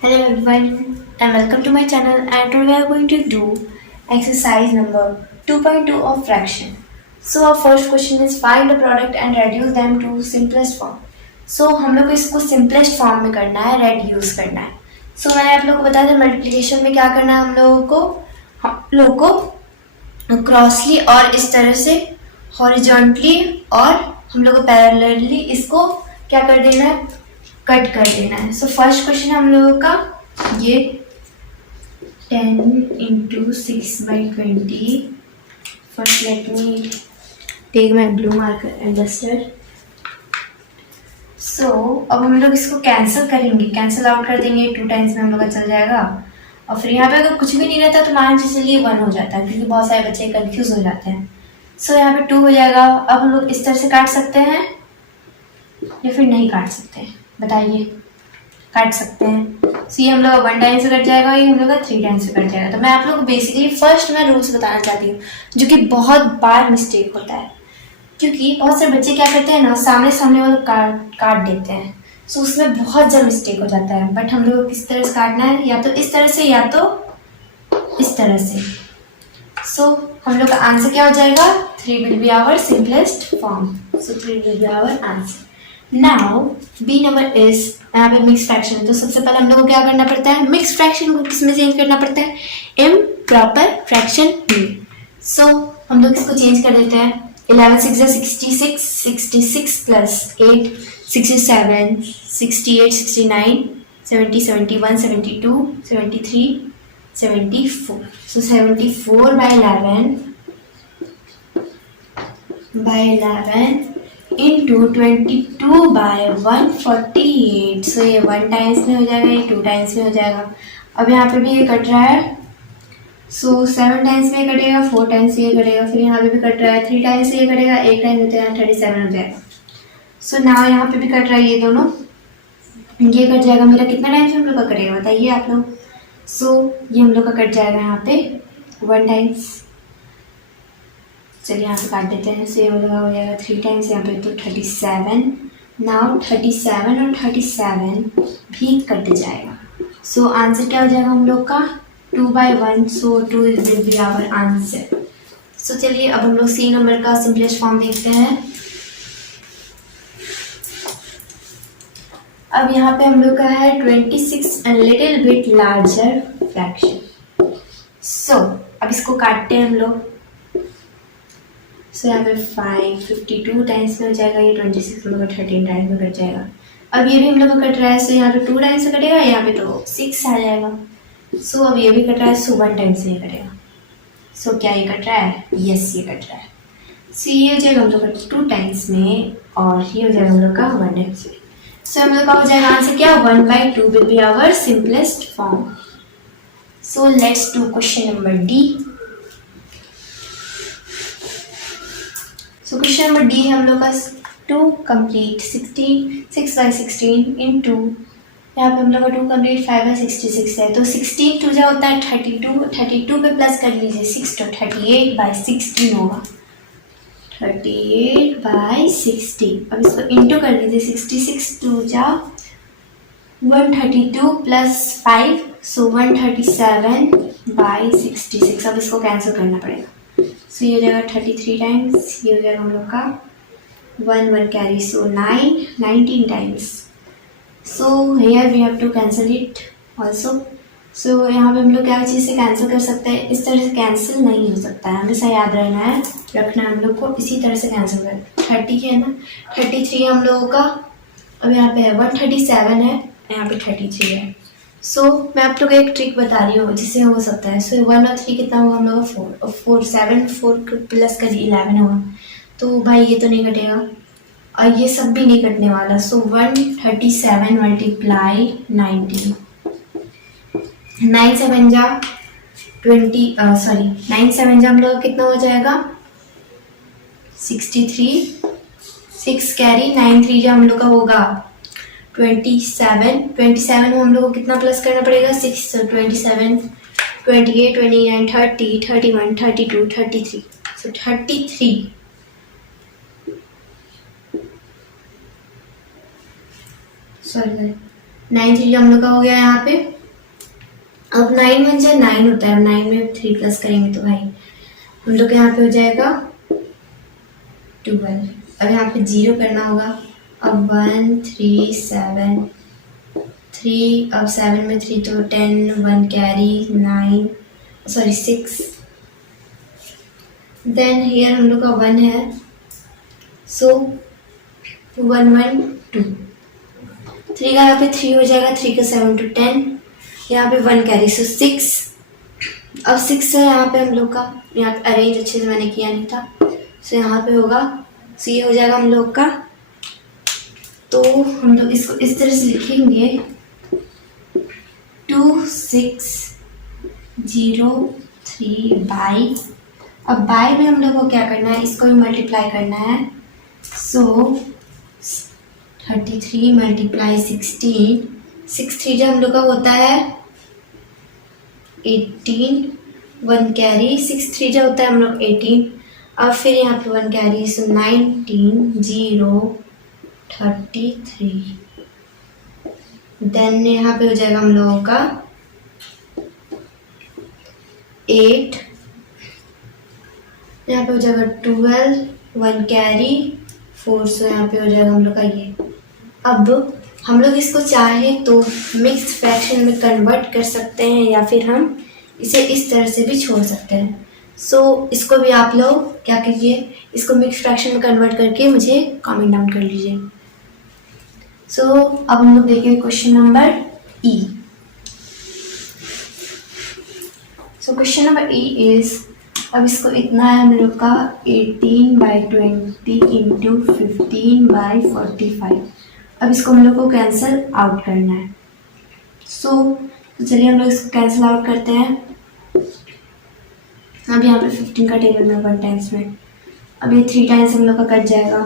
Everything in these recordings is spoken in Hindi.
Hello everyone and welcome to my channel, and today we are going to do exercise number 2.2 of fraction. So our first question is find a product and reduce them to simplest form. So हम लोग को इसको simplest form में करना है, reduce करना है. So मैंने आप लोगों को बताया था multiplication में क्या करना है हम लोगों को क्रॉसली और इस तरह से हॉरिजॉन्टली और हम लोग को पैरेलली इसको क्या कर देना है, कट कर देना है. सो फर्स्ट क्वेश्चन हम लोगों का ये 10 into 6/20. First let me take my blue marker and duster. So अब हम लोग इसको कैंसिल करेंगे, कैंसिल आउट कर देंगे. 2 टाइम्स में हम लोग का चल जाएगा. और फिर यहाँ पे अगर कुछ भी नहीं रहता तो मान चलिए 1 हो जाता है, क्योंकि बहुत सारे बच्चे कंफ्यूज हो जाते हैं. सो यहाँ पे 2 हो जाएगा. अब हम लोग इस तरह से काट सकते हैं या फिर नहीं काट सकते हैं, बताइए. काट सकते हैं. सी हम लोग 1 टाइम से कट जाएगा, ये हम लोग का 3 टाइम से कट जाएगा. तो मैं आप लोग को बेसिकली फर्स्ट मैं रूल्स बताना चाहती हूँ, जो कि बहुत बार मिस्टेक होता है, क्योंकि बहुत सारे बच्चे क्या करते हैं ना, सामने सामने वाला काट देते हैं. सो उसमें बहुत ज़्यादा मिस्टेक हो जाता है. बट हम लोग को किस तरह से काटना है, या तो इस तरह से या तो इस तरह से. सो हम लोग का आंसर क्या हो जाएगा, 3 will be our simplest form. So 3 will be our answer. Now B number is, यहाँ पे मिक्स फ्रैक्शन है. तो सबसे पहले हम लोग को क्या करना पड़ता है, मिक्स फ्रैक्शन को किस में चेंज करना पड़ता है, इम्प्रॉपर फ्रैक्शन में. सो हम लोग इसको चेंज कर देते हैं. 11 6 66, 66 plus 8 67, 68 69, 70 71, 72, 73, 74. So 74 by 11 into 22 by 148. सो ये 1 टाइम्स में हो जाएगा, ये 2 टाइम्स में हो जाएगा. अब यहाँ पे भी ये कट रहा है. सो 7 टाइम्स में ये कटेगा, 4 टाइम्स से ये कटेगा, फिर यहाँ पे भी कट रहा है, 3 टाइम्स से ये कटेगा, 1 टाइम होता है 37 हो जाएगा. सो नाउ यहाँ पे भी कट रहा है, ये दोनों ये कट जाएगा. मेरा कितना टाइम्स हम लोग का कटेगा बताइए आप लोग. सो ये हम लोग का कट जाएगा यहाँ पे 1 टाइम्स. चलिए यहाँ पे काट देते हैं. सो ये हम लोग का हो जाएगा 3 टाइम्स यहाँ पे, तो 37. नाउ 37 और 37 भी कट जाएगा. सो आंसर क्या हो जाएगा हम लोग का, 2/1. सो 2 विल बी आवर आंसर. सो चलिए अब हम लोग सी नंबर का सिंपलेस्ट फॉर्म देखते हैं. अब यहाँ पे हम लोग का है 26 and little bit larger fraction. So अब इसको काटते हैं हम लोग. सो यहाँ पे 5 52 टाइम्स में हो जाएगा, ये 26 हम लोग का 13 टाइम्स में कट जाएगा. अब ये भी हम लोग का कट रहा है. सो यहाँ पे 2 टाइम्स से कटेगा, यहाँ पे तो 6 आ जाएगा. सो अब ये भी कट रहा है, सो 1 टाइम से ये कटेगा. सो क्या ये कट रहा है, यस ये कट रहा है. सो ये हो जाएगा हम लोग का 2 टाइम्स में, और ये हो जाएगा हम लोग का 1 टाइम से. सो हम लोग का हो जाएगा आंसर क्या, 1/2 will be our simplest form. So let's do question number D. So question number D है हम लोग का 2 कंप्लीट 6/16 इंटू, यहाँ पे हम लोग का 2 कंप्लीट 5/66 है. तो 16 2 जा होता है 32, 32 पे प्लस कर लीजिए 6, तो 38/16 होगा. 38/60. अब इसको इंटू कर लीजिए, 66 2 जा 132 प्लस 5, सो 137/66. अब इसको कैंसिल करना पड़ेगा. सो ये हो जाएगा 33 टाइम्स, ये हो जाएगा हम लोग का 1 carry, so 19 times. So here we have to cancel it also. So यहाँ पे हम लोग क्या चीज़ से कैंसिल कर सकते हैं, इस तरह से कैंसिल नहीं हो सकता है, हमेशा याद रहना है, रखना है हम लोग को. इसी तरह से कैंसिल कर 30 है ना, 33 हम लोगों का. अब यहाँ पे है 137 है, यहाँ पे 33 है. सो मैं आप लोग को एक ट्रिक बता रही हूँ जिससे हो सकता है. सो 1 और 3 कितना होगा हम लोग का 4 7 4 प्लस करिए 11 होगा. तो भाई ये तो नहीं कटेगा, और ये सब भी नहीं कटने वाला. सो 137 मल्टीप्लाई 19, 9 7 जा 20, सॉरी 9 7 जा हम लोग कितना हो जाएगा 63, 6 कैरी 9 3 जा हम लोग का होगा 27 में हम लोग को कितना प्लस करना पड़ेगा 6, so 27 28 29 30 31 32 33, so 33. सॉरी 9 3 हम लोग का हो गया यहाँ पे। अब 9 1 जा 9 होता है, 9 में 3 प्लस करेंगे तो भाई हम लोग के यहाँ पे हो जाएगा 12। अब यहाँ पे 0 करना होगा। अब 1 3 7 3, अब 7 में 3 तो 10, 1 कैरी 9 सॉरी 6। देन हियर हम लोग का 1 है, सो 1 1 2। 3 का यहाँ पे 3 हो जाएगा, 3 का 7 to 10, यहाँ पे 1 कैरी सो 6। अब 6 है यहाँ पे हम लोग का, यहाँ पे अरेंज अच्छे से मैंने किया नहीं था, सो यहाँ पे होगा, सो ये हो जाएगा हम लोग का। तो हम लोग इसको इस तरह से लिखेंगे 2 6 0 3 बाई। अब बाई में हम लोग को क्या करना है, इसको भी मल्टीप्लाई करना है। सो 33 मल्टीप्लाई 16, 6 3 जो हम लोग का होता है 18, 1 कैरी 6 3 जो होता है हम लोग 18। अब फिर यहाँ पे 1 कैरी सो 19 0 33। देन यहाँ पे हो जाएगा हम लोगों का 8, यहाँ पे हो जाएगा 12, 1 कैरी 4, सो यहाँ पे हो जाएगा हम लोग का ये। अब हम लोग इसको चाहे तो मिक्स्ड फ्रैक्शन में कन्वर्ट कर सकते हैं या फिर हम इसे इस तरह से भी छोड़ सकते हैं। सो इसको भी आप लोग क्या कीजिए, इसको मिक्स्ड फ्रैक्शन में कन्वर्ट करके मुझे कमेंट डाउन कर लीजिए। सो अब हम लोग देखेंगे question number E. So question number E is, अब इसको इतना है हम लोग का 18/20 इंटू 15/45। अब इसको हम लोग को कैंसिल आउट करना है। सो चलिए हम लोग इसको कैंसिल आउट करते हैं। अब यहाँ पे 15 कटेगा में 1 टाइम्स में, अब ये 3 टाइम्स हम लोग का कट जाएगा।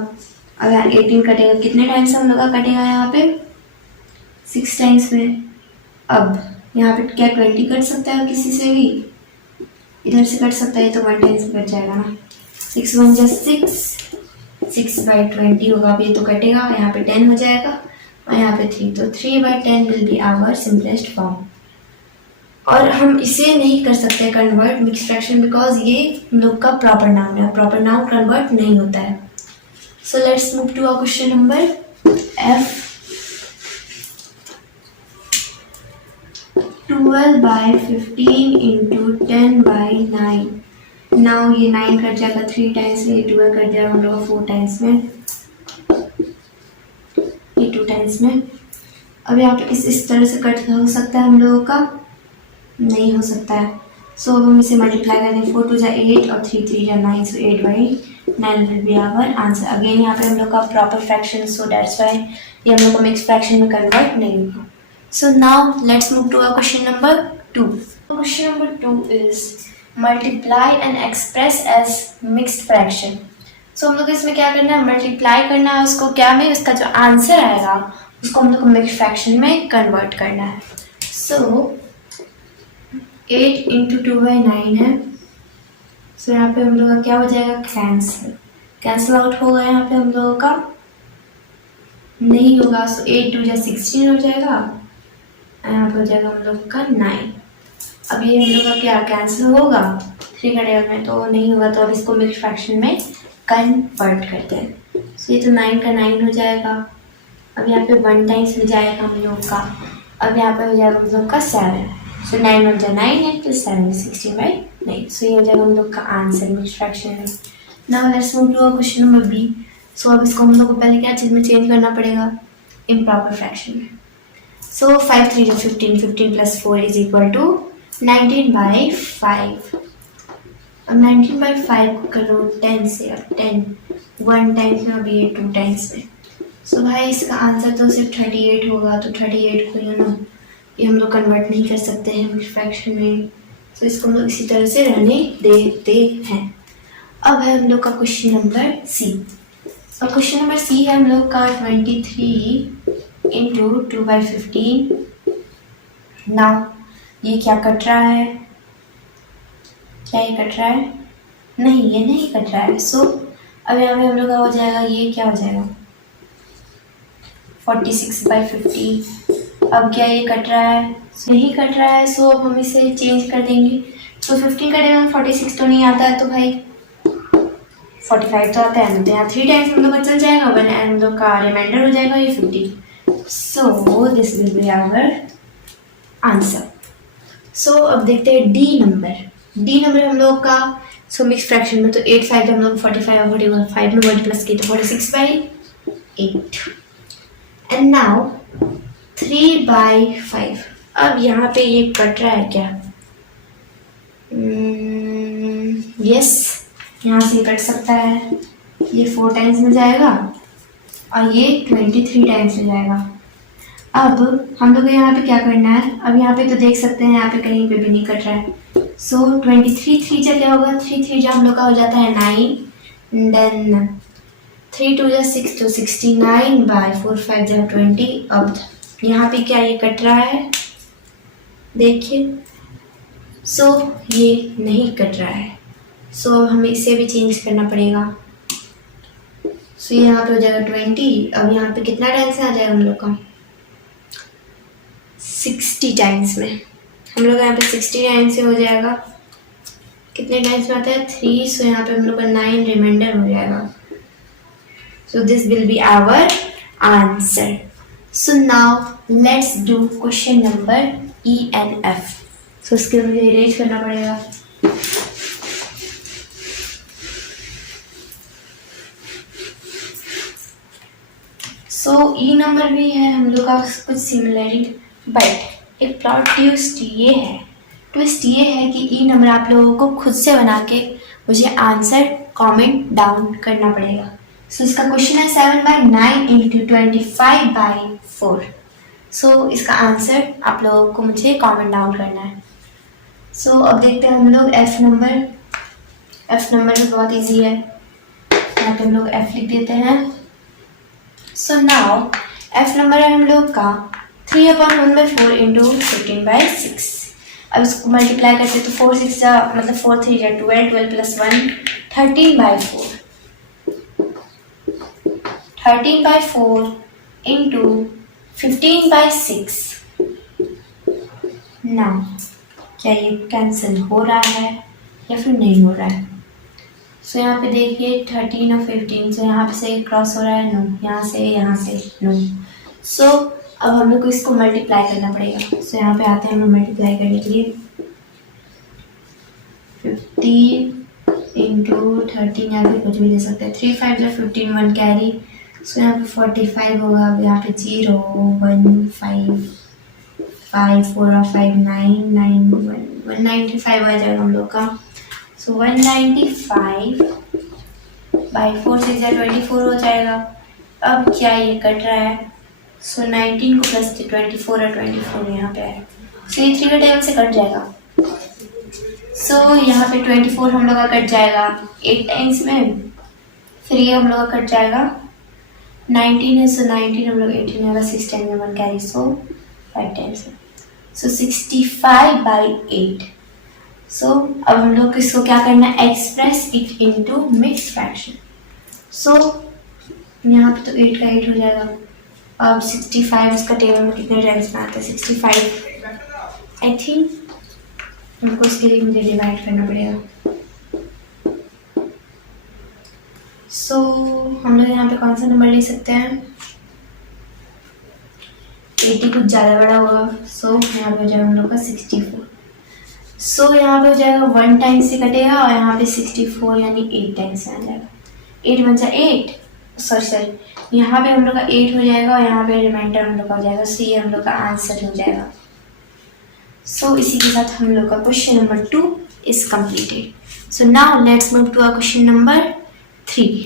अब यहाँ 18 कटेगा, कितने टाइम्स हम लोग का कटेगा यहाँ पे 6 टाइम्स में। अब यहाँ पे क्या 20 कट सकता है किसी से भी, इधर से कट सकता है तो 1 टाइम्स कट जाएगा ना। 6 1 जा 6, 6/20 होगा, अब ये तो कटेगा, यहाँ पे 10 हो जाएगा और यहाँ पे 3, तो 3/10 will be our simplest form. और हम इसे नहीं कर सकते कन्वर्ट मिक्स फ्रैक्शन बिकॉज ये हम लोग का प्रॉपर नाउन है, प्रॉपर नाउन कन्वर्ट नहीं होता है। So let's move to our question number F. 12/15 into 10/9। नाउ ये 9 कट जाएगा 3 टाइम्स में, ये 12 कट जाएगा हम लोग 4 टाइम्स में, ये 2 टाइम्स में। अब यहाँ पे इस तरह से कट हो सकता है हम लोगों का, नहीं हो सकता है। सो अब हम इसे मल्टीप्लाई करेंगे, 4 2 जा 8 और 3 3 जा 9, so 8/9 will be our answer. Again यहाँ पे हम लोग का proper fraction, so that's why ये हम लोग को मिक्स फ्रैक्शन में कन्वर्ट नहीं होगा। So now let's move to our question number 2। Question number 2 is multiply and express as mixed fraction. So हम लोग इसमें क्या करना है, मल्टीप्लाई करना है उसको क्या में, उसका जो आंसर आएगा उसको हम लोग को मिक्स्ड फ्रैक्शन में कन्वर्ट करना है। सो 8 इंटू 2/9 है, सो यहाँ पे हम लोग का क्या हो जाएगा, कैंसिल आउट होगा, यहाँ पे हम लोगों का नहीं होगा। सो 8 2 जा 16 हो जाएगा, यहाँ पे हो जाएगा हम लोग का 9। अब ये हम लोग का क्या कैंसिल होगा, 3 कटेगा में तो नहीं होगा, तो अब इसको मिक्स्ड फ्रैक्शन में कन्वर्ट करते हैं। सो ये तो 9 का 9 हो जाएगा, अब यहाँ पे 1 टाइम्स में जाएगा हम लोग का, अब यहाँ पे हो जाएगा हम लोग का 7। सो 9 1 जा 9 है प्लस 7 16/9। सो ये हो जाएगा हम लोग का आंसर मिक्स्ड फ्रैक्शन में। Now let's move to question number B. So अब इसको हम लोग को पहले क्या चीज़ में चेंज करना पड़ेगा, इम्प्रॉपर फ्रैक्शन में। सो 5 3 जा 15, 15 प्लस 4 इज इक्वल टू 19/5। अब 19/5 को करो 10 से, अब 10 1 टाइम्स में, अब ये 2 टाइम्स में। सो भाई इसका आंसर तो सिर्फ 38 होगा, तो 38 को ये हम लोग कन्वर्ट नहीं कर सकते हैं मिक्स्ड फ्रैक्शन में, सो इसको हम लोग इसी तरह से रहने देते हैं। अब है हम लोग का क्वेश्चन नंबर सी। और क्वेश्चन नंबर सी है हम लोग का 23 इंटू 2/15। नाउ ये क्या कट रहा है, क्या ये कट रहा है, नहीं ये नहीं कट रहा है। सो अब यहाँ पे हम लोग का हो जाएगा, ये क्या हो जाएगा 46/50 अब क्या ये कट रहा है? नहीं कट रहा है, सो अब हम इसे चेंज कर देंगे। तो 15 कटेगा 46 तो नहीं आता है, तो भाई 45 तो आता है, तो यहाँ 3 टाइम्स हम लोग का चल जाएगा, 1 एंड हम लोग का रिमाइंडर हो जाएगा ये 50। So this will be our answer. So अब देखते हैं डी नंबर हम लोग का। सो मिक्स फ्रैक्शन में तो 8 5 हम लोग 45 और 45 में 1 प्लस की तो 46/8 एंड नाउ 3/5। अब यहाँ पे ये कट रहा है क्या? यस, यहाँ से कट सकता है। ये 4 टाइम्स में जाएगा और ये 23 टाइम्स में जाएगा। अब हम लोग को यहाँ पे क्या करना है? अब यहाँ पे तो देख सकते हैं यहाँ पे कहीं पे भी नहीं कट रहा है। सो 23 3 जा क्या होगा? 3 3 जा हम लोग का हो जाता है 9, देन 3 2 जा 6 तो 69/4 5 जा 20। अब यहाँ पे क्या ये कट रहा है? देखिए, सो ये नहीं कट रहा है। सो हमें इसे भी चेंज करना पड़ेगा। सो यहाँ पे हो जाएगा 20। अब यहाँ पे कितना टाइम्स आ जाएगा हम लोग का? 60 टाइम्स में। हम लोग यहाँ पे 60 टाइम्स से हो जाएगा। कितने टाइम्स में आता है? 3। सो यहाँ पे हम लोग का 9 रिमाइंडर हो जाएगा। So this will be our answer. So now let's do question number E and F। So इसके मुझे अरेंज करना पड़ेगा। सो E नंबर भी है हम लोग का कुछ सिमिलरिटी, बट एक प्लॉट ट्विस्ट ये है कि E नंबर आप लोगों को खुद से बना के मुझे आंसर कमेंट डाउन करना पड़ेगा। सो इसका क्वेश्चन है 7/9 × 25/4। सो इसका आंसर आप लोगों को मुझे कमेंट डाउन करना है। सो अब देखते हैं हम लोग F नंबर भी बहुत इजी है। यहाँ पे हम लोग F लिख देते हैं। सो नाउ F नंबर है हम लोग का 3/1/4 × 15/6। अब इसको मल्टीप्लाई करते तो 4 6 जा मतलब 4 3 जा 12 12 + 1 13/4 13/4 × 15/6। नाउ क्या ये कैंसिल हो रहा है या फिर नहीं हो रहा है? सो यहाँ पे देखिए 13 और 15, सो यहाँ से क्रॉस हो रहा है, नो। यहाँ से नो। सो अब हम लोग को इसको मल्टीप्लाई करना पड़ेगा। सो यहाँ पे आते हैं हम लोग मल्टीप्लाई करने के लिए। 15 × 13 यहाँ पे कुछ भी ले सकते हैं। 3 5 जा 15 1 कैरी। सो यहाँ पे 45 होगा। अब यहाँ पे 0 1 5 5 4 और 5 9 9 195 आ जाएगा हम लोग का। सो 195/4 6 जा 24 हो जाएगा। अब क्या ये कट रहा है? सो 19 को प्लस 24 और 24 यहाँ पे है। सो ये 3 का टाइम से कट जाएगा। सो यहाँ पे 24 हम लोग का कट जाएगा 8 टाइम्स में। फिर ये हम लोग का कट जाएगा 19 है, सो 19 हम लोग 18 होगा 6 टाइम में 1 कैरी, सो 5 टाइम्स में। सो 65/8। सो अब हम लोग इसको क्या करना है? Express it into mix fraction. So यहाँ पे तो 8 का 8 हो जाएगा। अब 65 इसका टेबल में कितने टाइम्स में आता है? 65 आई थिंक हमको इसके लिए मुझे डिवाइड करना पड़ेगा। सो हम लोग यहाँ पे कौन सा नंबर ले सकते हैं? 80 कुछ ज़्यादा बड़ा होगा। सो यहाँ पे हो जाएगा हम लोग का 64। सो यहाँ पे हो जाएगा 1 टाइम से कटेगा और यहाँ पे 64 यानी 8 टाइम्स से आ जाएगा। 8 बन जाए 8, सॉरी यहाँ पे हम लोग का 8 हो जाएगा और यहाँ पे रिमाइंडर हम लोग का हो जाएगा। सो ये हम लोग का आंसर हो जाएगा। सो इसी के साथ हम लोग का question number 2 is completed. So now let's move to our question number 3।